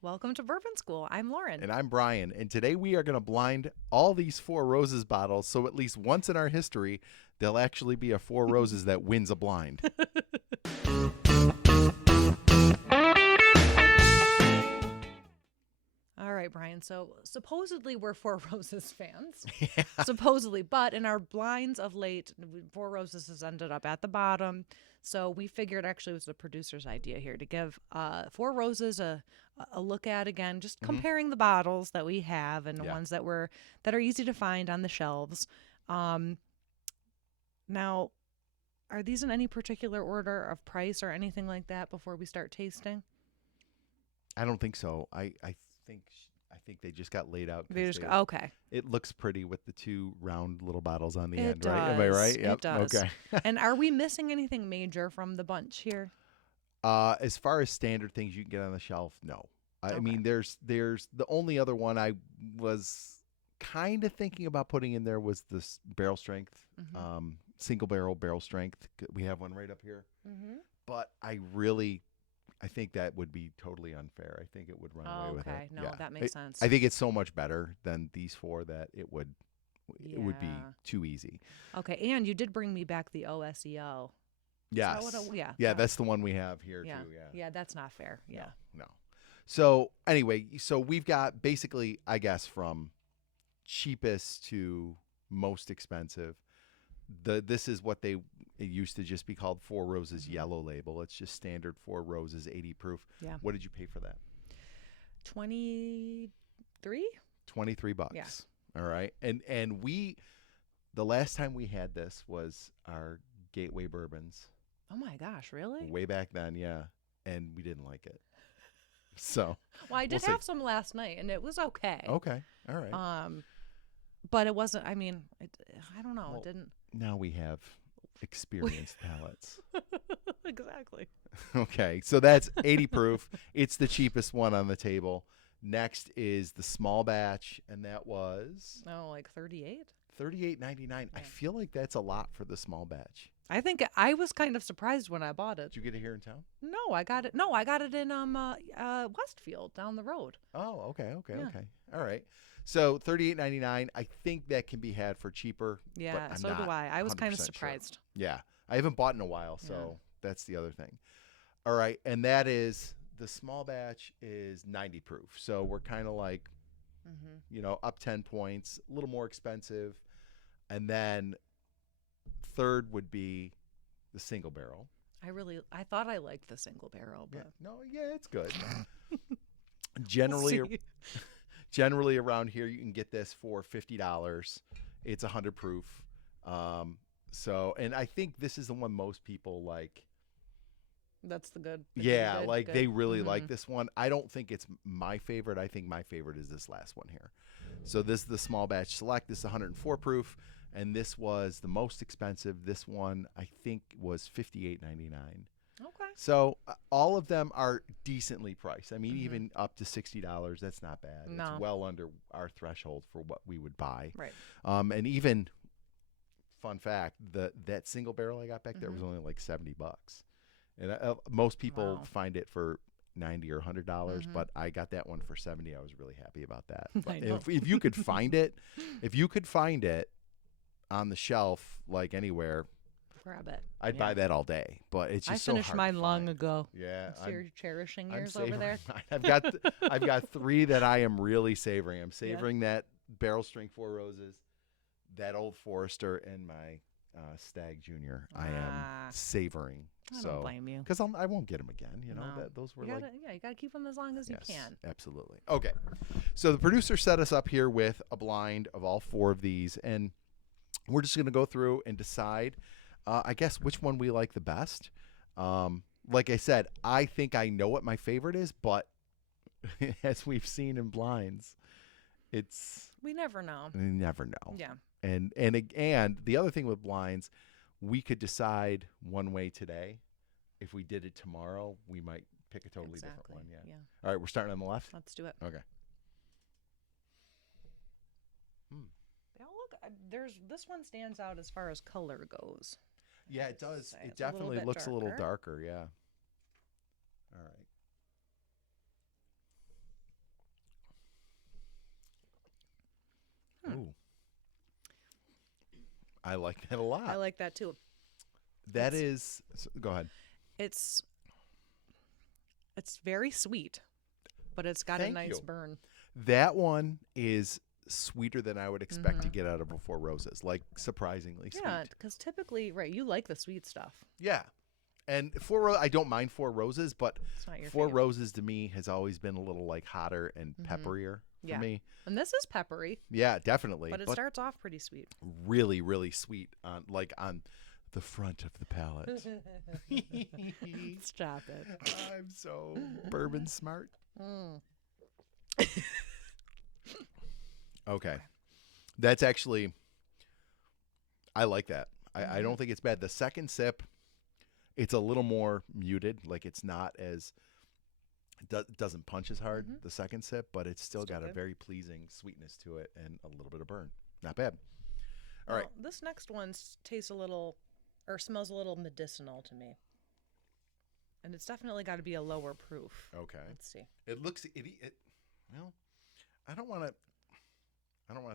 Welcome to Bourbon School. I'm Lauren. And I'm Brian. And today we are going to blind all these Four Roses bottles. So at least once in our history, there'll actually be a Four Roses that wins a blind. All right, Brian. So supposedly we're Four Roses fans. Yeah. Supposedly. But in our blinds of late, Four Roses has ended up at the bottom. So we figured actually it was the producer's idea here to give Four Roses a look at again, just comparing the bottles that we have and the ones that are easy to find on the shelves. Now, are these in any particular order of price or anything like that before we start tasting? I don't think so. I think they just got laid out. Okay. It looks pretty with the two round little bottles on the It end, does. right? Am I right? It does. Okay. And are we missing anything major from the bunch here? As far as standard things you can get on the shelf, no. I mean, there's the only other one I was kind of thinking about putting in there was this barrel strength, single barrel strength. We have one right up here, but I think that would be totally unfair. I think it would run away with it. Okay, no, that makes sense. I think it's so much better than these four that it would be too easy. Okay, and you did bring me back the OSEO. Yes. Yeah, that's the one we have here too. Yeah, that's not fair. Yeah. No. So anyway, so we've got basically, I guess, from cheapest to most expensive. This is what it used to just be called Four Roses Yellow Label. It's just standard Four Roses 80 proof. Yeah. What did you pay for that? 23? $23. Yeah. All right. And the last time we had this was our Gateway Bourbons. Oh my gosh, really? Way back then, yeah. And we didn't like it. So well, I did have some last night, and it was okay. Okay, all right. But it wasn't. I mean, I don't know. Well, it didn't. Now we have experienced palates. Exactly. Okay, so that's 80 proof. It's the cheapest one on the table. Next is the small batch, and that was like 38. $38.99. Yeah. I feel like that's a lot for the small batch. I think I was kind of surprised when I bought it. Did you get it here in town? No, I got it. No, I got it in Westfield down the road. Oh, okay. Yeah. All right. So $38.99. I think that can be had for cheaper. Yeah, but I'm so not do I. I was kind of 100% surprised. Sure. Yeah, I haven't bought in a while, so that's the other thing. All right, and that is the small batch is 90 proof. So we're kind of like, up 10 points, a little more expensive, and then third would be the single barrel. I thought I liked the single barrel, but It's good. Generally around here you can get this for $50. It's 100 proof. And I think this is the one most people like. That's the good. They really like this one. I don't think it's my favorite. I think my favorite is this last one here. So this is the small batch select. This is 104 proof. And this was the most expensive. This one, I think, was $58.99. Okay. So all of them are decently priced. I mean, even up to $60, that's not bad. No. It's well under our threshold for what we would buy. Right. And even, fun fact, that single barrel I got back there was only like $70. And most people find it for $90 or $100, but I got that one for $70. I was really happy about that. But if you could find it, on the shelf, like anywhere, grab it. I'd buy that all day, but it's just so hard I finished mine to long find. ago. Yeah, So you're cherishing I'm yours over there. mine. I've got 3 that I am really savoring. I'm savoring that barrel strength Four Roses, that Old Forester, and my Stag Junior. I am savoring. I don't blame you, because I won't get them again. Those were you gotta keep them as long as you can. Absolutely. Okay, so the producer set us up here with a blind of all 4 of these, and we're just going to go through and decide, I guess, which one we like the best. Like I said, I think I know what my favorite is, but as we've seen in blinds, we never know. You never know. Yeah. And the other thing with blinds, we could decide one way today. If we did it tomorrow, we might pick a totally different one. Yeah. All right, we're starting on the left. Let's do it. Okay. This one stands out as far as color goes. Yeah, it does. It It's a little definitely bit looks a little darker. darker. Yeah. All I like that a lot. I like that too. That is, go ahead. It's very sweet, but it's got a Thank nice you. burn. That one is sweeter than I would expect to get out of a Four Roses. Like surprisingly sweet. Yeah, because typically, right, you like the sweet stuff. Yeah. And I don't mind Four Roses, but It's not your Four favorite. Roses to me has always been a little like hotter and pepperier for Yeah. me. And this is peppery, Yeah, definitely. but it starts off pretty sweet. really, really sweet on the front of the palate. Stop it. I'm so bourbon smart. Okay. That's actually, I like that. I don't think it's bad. The second sip, it's a little more muted. Like it's not as, doesn't punch as hard the second sip, but it's still got a good. very pleasing sweetness to it and a little bit of burn. Not bad. All right. This next one tastes a little, or smells a little medicinal to me. And it's definitely got to be a lower proof. Okay. Let's see. It looks, well, I don't want to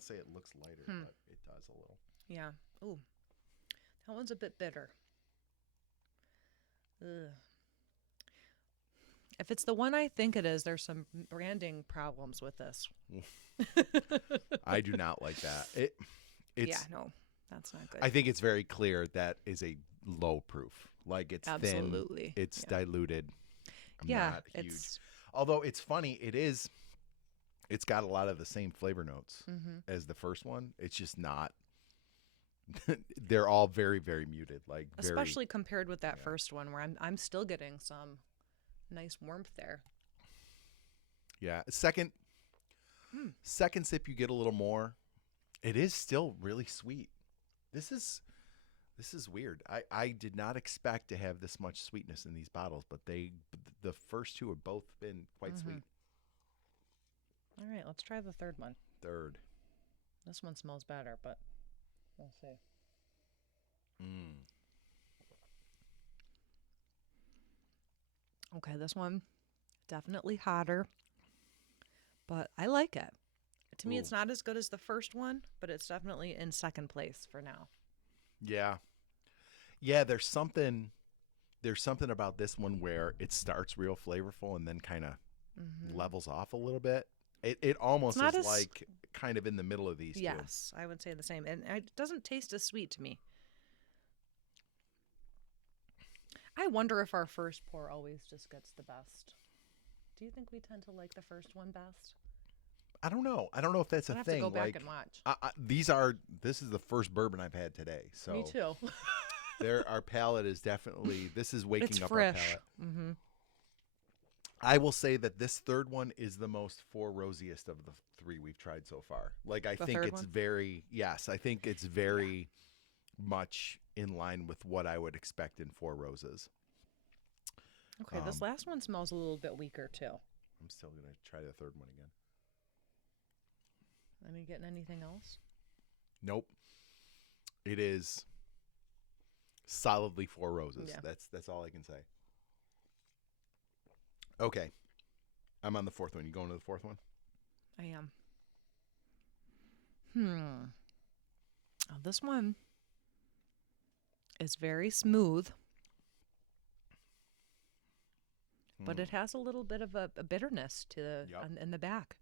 say it looks lighter, but it does a little. Yeah. Ooh. That one's a bit bitter. Ugh. If it's the one I think it is, there's some branding problems with this. I do not like that. It's no, that's not good. I think it's very clear that is a low proof. Like it's Absolutely. thin, it's diluted. Yeah, not huge. it's Although it's funny, it's got a lot of the same flavor notes as the first one. It's just not. They're all very, very muted. Like especially compared with that first one, where I'm still getting some nice warmth there. Yeah. Second sip, you get a little more. It is still really sweet. This is weird. I did not expect to have this much sweetness in these bottles, but the first two have both been quite sweet. All right, let's try the third one. Third. This one smells better, but we'll see. Okay, this one definitely hotter, but I like it. To me, it's not as good as the first one, but it's definitely in second place for now. Yeah. Yeah, there's something about this one where it starts real flavorful and then kind of levels off a little bit. It almost is like kind of in the middle of these two. Yes, I would say the same. And it doesn't taste as sweet to me. I wonder if our first pour always just gets the best. Do you think we tend to like the first one best? I don't know. I don't know if that's a I'll have thing. to go back like, and watch. This is the first bourbon I've had today. So Me too. our palate is definitely, this is waking It's up fresh. our palate. I will say that this third one is the most Four Rosiest of the three we've tried so far. Like I think third it's one? I think it's very much in line with what I would expect in Four Roses. Okay, this last one smells a little bit weaker too. I'm still going to try the third one again. Are you getting anything else? Nope. It is solidly Four Roses. Yeah. That's all I can say. Okay. I'm on the fourth one. You going to the fourth one? I am. Oh, this one is very smooth, but it has a little bit of a bitterness to in the back.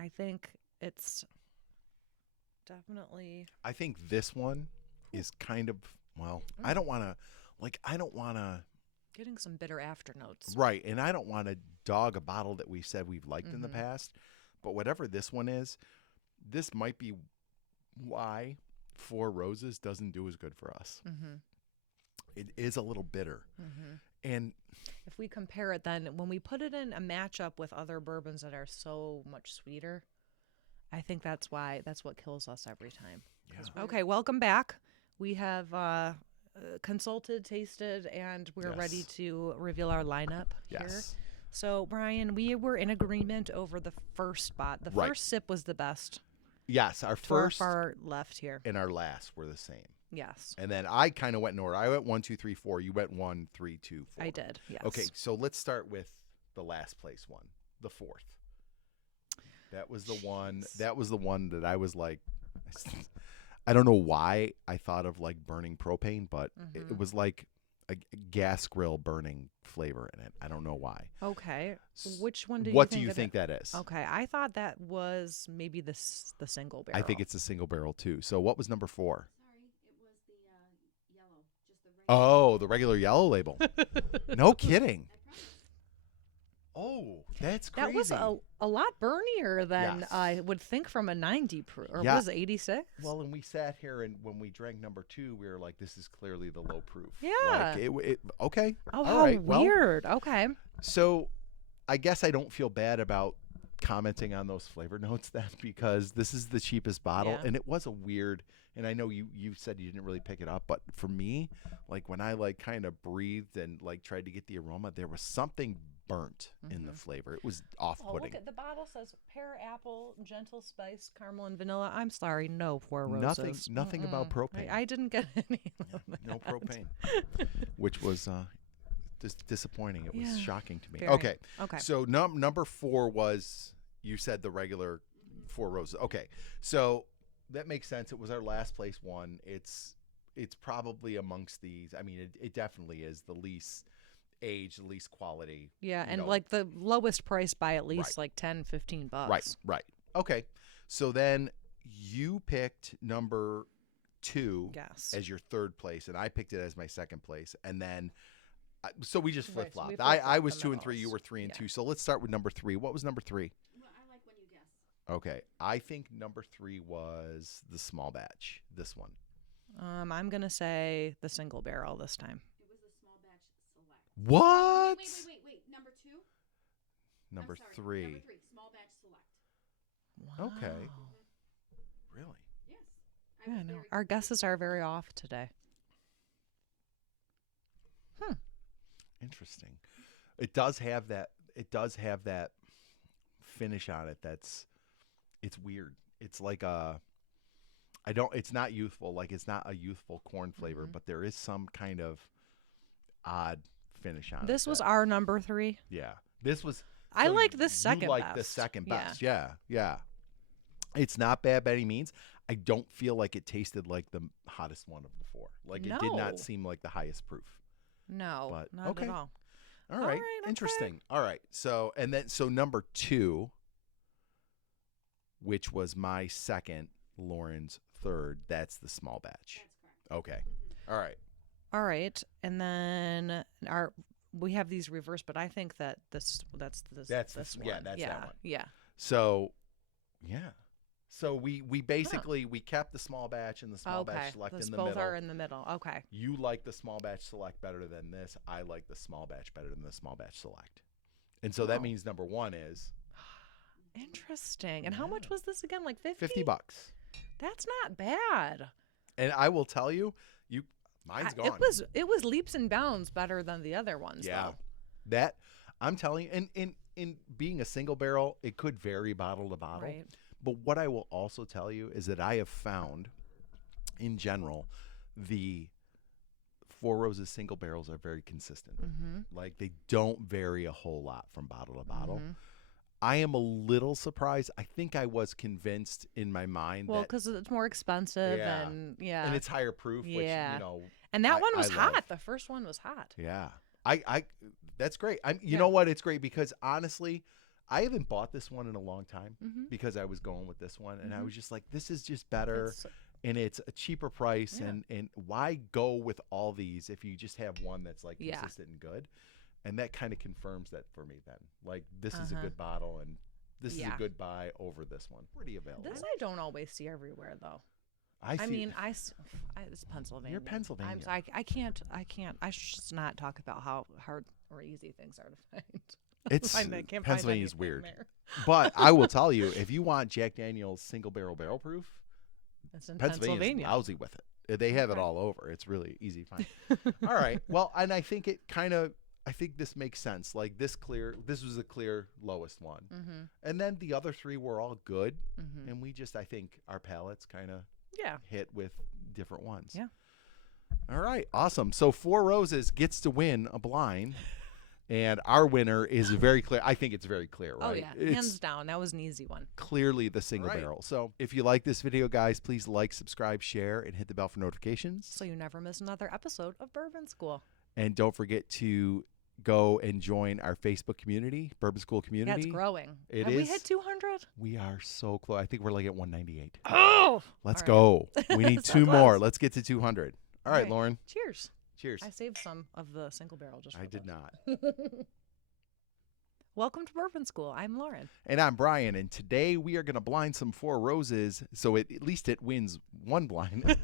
I think it's definitely. I think this one is kind of, well, I don't want to. Getting some bitter after notes. Right, and I don't want to dog a bottle that we've said we've liked in the past, but whatever this one is, this might be why Four Roses doesn't do as good for us. It is a little bitter. And if we compare it then, when we put it in a matchup with other bourbons that are so much sweeter, I think that's what kills us every time. Yeah. Okay, welcome back. We have consulted, tasted, and we're ready to reveal our lineup here. Yes. So, Brian, we were in agreement over the first spot. The first sip was the best. Yes, our To our first far left here. and our last were the same. Yes, And then I kind of went in order. I went 1, 2, 3, 4. You went 1, 3, 2, 4. I did. Yes. Okay, so let's start with the last place one, the fourth. That was the one. That was the one that I was like, I don't know why I thought of like burning propane, but it Mhm. was like a gas grill burning flavor in it. I don't know why. Okay. Which one do you What do think you of it? think that is? Okay, I thought that was maybe the single I think barrel. it's a single barrel too. So what was number 4? Sorry, it was the yellow, just the regular. Oh, the regular yellow label. No kidding. I promise. Oh, that's That crazy. was a lot burnier than Yes. I would think from a 90 proof. Or Yeah. was it 86? Well, and we sat here, and when we drank number 2, we were like, "This is clearly the low proof." Yeah. Like okay. Oh, All how right. Well, weird. Okay. so I guess I don't feel bad about commenting on those flavor notes then, because this is the cheapest bottle, Yeah. and it was a weird. And I know you said you didn't really pick it up, but for me, like when I like kind of breathed and like tried to get the aroma, there was something burnt in the flavor. It was Oh, off-putting. look at the bottle says pear, apple, gentle spice, caramel, and vanilla. I'm sorry, no Four Nothing, Roses. nothing about propane. I didn't get any. Of No that. propane, which was disappointing. It was Yeah. shocking to me. Very. Okay, Okay. so number 4 was, you said, the regular Four Roses. Okay, so that makes sense. It was our last place one. It's probably amongst these. I mean, it definitely is the least age, the least quality. Yeah, you and know. like the lowest price by at least Right. like 10, 15 bucks. Right. Okay, so then you picked number 2 Yes. as your third place, and I picked it as my second place, and then. So we just Right, flip so we flopped. I flip-flopped was the 2 and 3. You middles. were 3 and Yeah. 2. So let's start with number 3. What was number 3? Well, I like when you guess. Okay, I think number 3 was the small batch. This one. I'm gonna say the single barrel this time. It was the small batch select. What? Wait. Number 2. Number I'm sorry. 3. Number 3. Small batch select. Wow. Okay. Really? Yes. Yeah, was no, very our confused. guesses are very off today. Interesting. It does have that. It does have that finish on it. It's weird. It's like a. I don't. It's not youthful. Like it's not a youthful corn flavor, but there is some kind of odd finish on it. This was that- our number 3. Yeah. This was. I so liked this you second liked the best. second Yeah. best. Yeah. It's not bad by any means. I don't feel like it tasted like the hottest one of the 4. Like it did No. not seem like the highest proof. No, But, not okay. at all. All All right. right, okay. Interesting. All right. So number 2, which was my second, Lauren's third, that's the small batch. That's correct. Okay. All right. All right, and then we have these reversed, but I think that that's this That's this this- yeah, one. that's yeah, that one. Yeah. So, yeah. So we basically we kept the small batch and the small Okay. batch select Those in the both middle. are in the middle. Okay. You like the small batch select better than this. I like the small batch better than the small batch select. And so that Oh. means number 1 is Interesting. And how much Yeah. was this again? Like 50? $50. That's not bad. And I will tell you, mine's gone. It was leaps and bounds better than the other ones. Yeah. Though. That I'm telling you, in being a single barrel, it could vary bottle to bottle. Right. But what I will also tell you is that I have found, in general, the Four Roses single barrels are very consistent. Mm-hmm. Like they don't vary a whole lot from bottle to bottle. Mhm. I am a little surprised. I think I was convinced in my mind Well, that, because it's more expensive Yeah. and yeah. and it's higher proof, Yeah. which you know. And that I- one was I love. hot. The first one was hot. Yeah. I that's great. You Yeah. know what? It's great because honestly, I haven't bought this one in a long time Mm-hmm. because I was going with this one and I Mhm. was just like, this is just better It's, and it's a cheaper price Yeah. and why go with all these if you just have one that's like Yeah. consistent and good? And that kind of confirms that for me then. Like this is a Uh-huh. good bottle and this is a Yeah. good buy over this one. Pretty available. this I don't always see everywhere though. I I see. mean, it's Pennsylvania. Pennsylvania. I'm sorry, I can't. I should just not talk about how hard or easy things are to find. It's Can't find Pennsylvania's anything weird. there. But I will tell you, if you want Jack Daniel's single barrel proof, It's in Pennsylvania's Pennsylvania. lousy with it. They have it Okay. all over. It's really easy to find. All right. Well, and I think I think this makes sense. Like this was a clear lowest one. Mm-hmm. And then the other 3 were all good. Mm-hmm. And I think our palates kind of Yeah. hit with different ones. Yeah. All right. Awesome. So Four Roses gets to win a blind. And our winner is very clear. I think it's very clear, right? Oh, yeah. It's Hands down. That was an easy one. clearly the single barrel. So if you like this video, guys, please like, subscribe, share, and hit the bell for notifications. So you never miss another episode of Bourbon School. And don't forget to go and join our Facebook community, Bourbon School community. Yeah, it's growing. It Have is. we hit 200? We are so close. I think we're like at 198. Oh! Let's All go. We need So 2 more. close. Let's get to 200. All right, Lauren. Cheers. Cheers. I saved some of the single barrel just for I did this. not. Welcome to Bourbon School. I'm Lauren. And I'm Brian, and today we are going to blind some Four Roses, so at least it wins one blind.